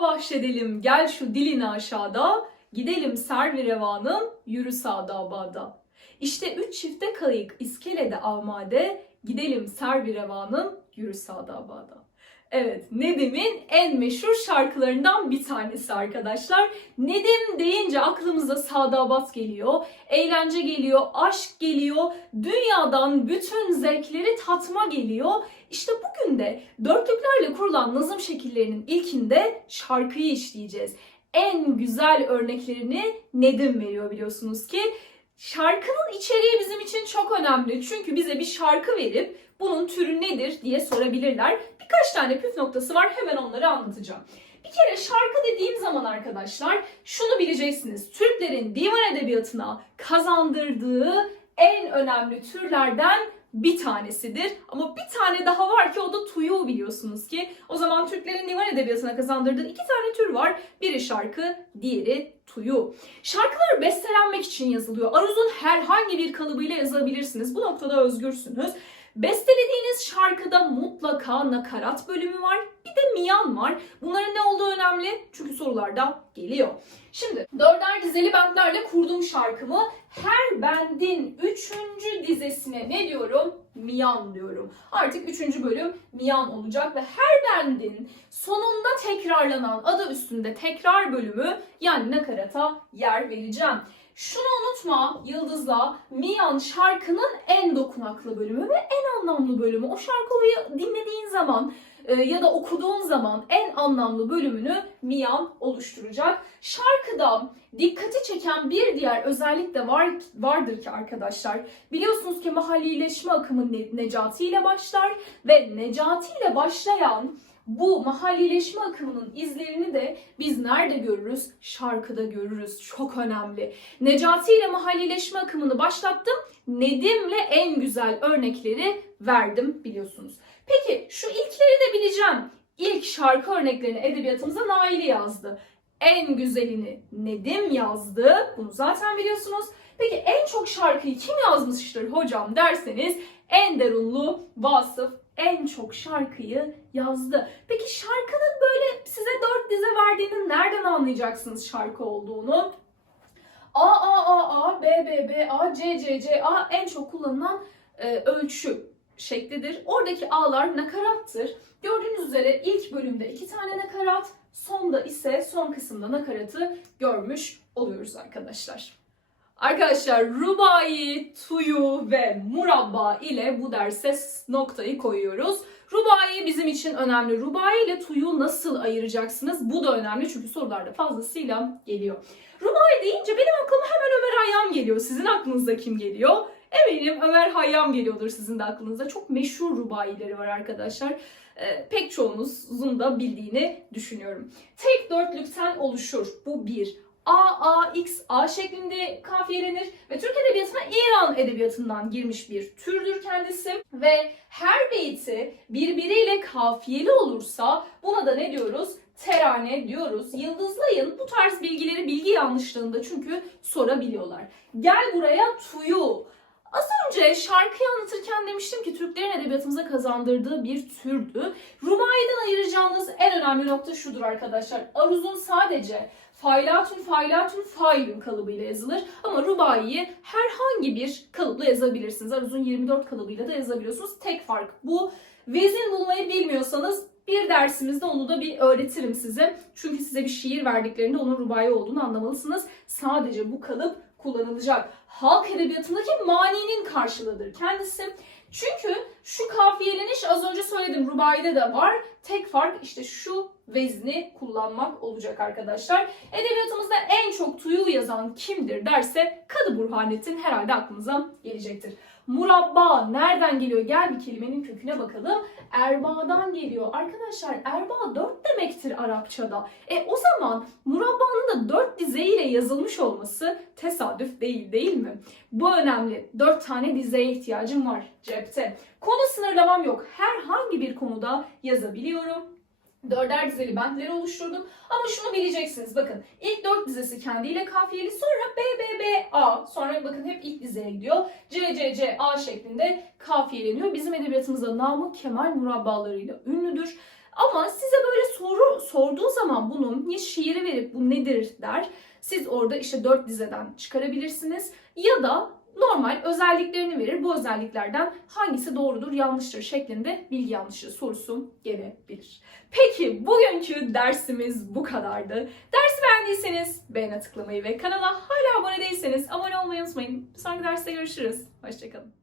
sana bahşedelim gel şu dilini aşağıda, gidelim servi revanın yürü sağda bağda. İşte üç çifte kayık iskelede amade, gidelim servi revanın yürü sağda bağda. Evet, Nedim'in en meşhur şarkılarından bir tanesi arkadaşlar. Nedim deyince aklımıza Sadabat geliyor, eğlence geliyor, aşk geliyor, dünyadan bütün zevkleri tatma geliyor. İşte bugün de dörtlüklerle kurulan nazım şekillerinin ilkinde şarkıyı işleyeceğiz. En güzel örneklerini Nedim veriyor biliyorsunuz ki. Şarkının içeriği bizim için çok önemli. Çünkü bize bir şarkı verip bunun türü nedir diye sorabilirler. Birkaç tane püf noktası var hemen onları anlatacağım. Bir kere şarkı dediğim zaman arkadaşlar şunu bileceksiniz. Türklerin divan edebiyatına kazandırdığı en önemli türlerden bir tanesidir. Ama bir tane daha var ki o da tuyu biliyorsunuz ki. O zaman Türklerin divan edebiyatına kazandırdığı iki tane tür var. Biri şarkı, diğeri tuyu. Şarkılar bestelenmek için yazılıyor. Aruz'un herhangi bir kalıbıyla yazabilirsiniz. Bu noktada özgürsünüz. Bestelediğiniz şarkıda mutlaka nakarat bölümü var. Bir de miyan var. Bunların ne olduğu önemli çünkü sorularda geliyor. Şimdi dörder dizeli bentlerle kurdum şarkımı. Her bendin üçüncü dizesine ne diyorum? Miyan diyorum. Artık üçüncü bölüm miyan olacak ve her bendin sonunda tekrarlanan adı üstünde tekrar bölümü yani nakarata yer vereceğim. Şunu unutma Yıldız'la Miyan şarkının en dokunaklı bölümü ve en anlamlı bölümü. O şarkıyı dinlediğin zaman e, ya da okuduğun zaman en anlamlı bölümünü Miyan oluşturacak. Şarkıda dikkati çeken bir diğer özellik de var, vardır ki arkadaşlar. Biliyorsunuz ki mahallileşme akımı Ne- Necati ile başlar ve Necati ile başlayan bu mahallileşme akımının izlerini de biz nerede görürüz? Şarkıda görürüz. Çok önemli. Necati ile mahallileşme akımını başlattım. Nedim'le en güzel örnekleri verdim biliyorsunuz. Peki şu ilkleri de bileceğim. İlk şarkı örneklerini edebiyatımıza Naili yazdı. En güzelini Nedim yazdı. Bunu zaten biliyorsunuz. Peki en çok şarkıyı kim yazmıştır hocam derseniz Enderunlu Vasıf en çok şarkıyı yazdı. Peki şarkının böyle size dört dize verdiğini nereden anlayacaksınız şarkı olduğunu? A A A A B B B A C C C A en çok kullanılan e, ölçü şeklidir. Oradaki A'lar nakarattır. Gördüğünüz üzere ilk bölümde iki tane nakarat, sonda ise son kısımda nakaratı görmüş oluyoruz arkadaşlar. Arkadaşlar Rubai, Tuyu ve Murabba ile bu derse noktayı koyuyoruz. Rubai bizim için önemli. Rubai ile Tuyu nasıl ayıracaksınız? Bu da önemli çünkü sorularda fazlasıyla geliyor. Rubai deyince benim aklıma hemen Ömer Hayyam geliyor. Sizin aklınıza kim geliyor? Eminim Ömer Hayyam geliyordur sizin de aklınıza. Çok meşhur rubaileri var arkadaşlar. Ee, pek çoğunuzun da bildiğini düşünüyorum. Tek dörtlükten oluşur. Bu bir. A, A, X, A şeklinde kafiyelenir ve Türk Edebiyatı'na İran Edebiyatı'ndan girmiş bir türdür kendisi ve her beyti birbiriyle kafiyeli olursa buna da ne diyoruz? Terane diyoruz. Yıldızlayın bu tarz bilgileri bilgi yanlışlığında çünkü sorabiliyorlar. Gel buraya tuyu. Az önce şarkıyı anlatırken demiştim ki Türklerin edebiyatımıza kazandırdığı bir türdü. Rubaiyeden ayıracağınız en önemli nokta şudur arkadaşlar. Aruz'un sadece faylatun faylatun failun kalıbıyla yazılır. Ama rubaiyi herhangi bir kalıpla yazabilirsiniz. Aruz'un 24 kalıbıyla da yazabiliyorsunuz. Tek fark bu. Vezin bulmayı bilmiyorsanız bir dersimizde onu da bir öğretirim size. Çünkü size bir şiir verdiklerinde onun rubai olduğunu anlamalısınız. Sadece bu kalıp kullanılacak. Halk edebiyatındaki maninin karşılığıdır kendisi. Çünkü şu kafiyeleniş az önce söyledim rubaide de var. Tek fark işte şu vezni kullanmak olacak arkadaşlar. Edebiyatımızda en çok tuyu yazan kimdir derse Kadı Burhanettin herhalde aklınıza gelecektir. Murabba nereden geliyor? Gel bir kelimenin köküne bakalım. Erba'dan geliyor. Arkadaşlar erba dört demektir Arapçada. E o zaman murabbanın da dört dizeyle yazılmış olması tesadüf değil değil mi? Bu önemli. Dört tane dizeye ihtiyacım var cepte. Konu sınırlamam yok. Herhangi bir konuda yazabiliyorum. Dörder dizeli bentleri oluşturdum. Ama şunu bileceksiniz. Bakın ilk dört dizesi kendiyle kafiyeli. Sonra B, B, B, A. Sonra bakın hep ilk dizeye gidiyor. C, C, C, A şeklinde kafiyeleniyor. Bizim edebiyatımızda Namık Kemal murabbalarıyla ünlüdür. Ama size böyle soru sorduğu zaman bunun ya şiiri verip bu nedir der. Siz orada işte dört dizeden çıkarabilirsiniz ya da normal özelliklerini verir. Bu özelliklerden hangisi doğrudur, yanlıştır şeklinde bilgi yanlışı sorusu gelebilir. Peki bugünkü dersimiz bu kadardı. Dersi beğendiyseniz beğene tıklamayı ve kanala hala abone değilseniz abone olmayı unutmayın. Bir sonraki derste görüşürüz. Hoşçakalın.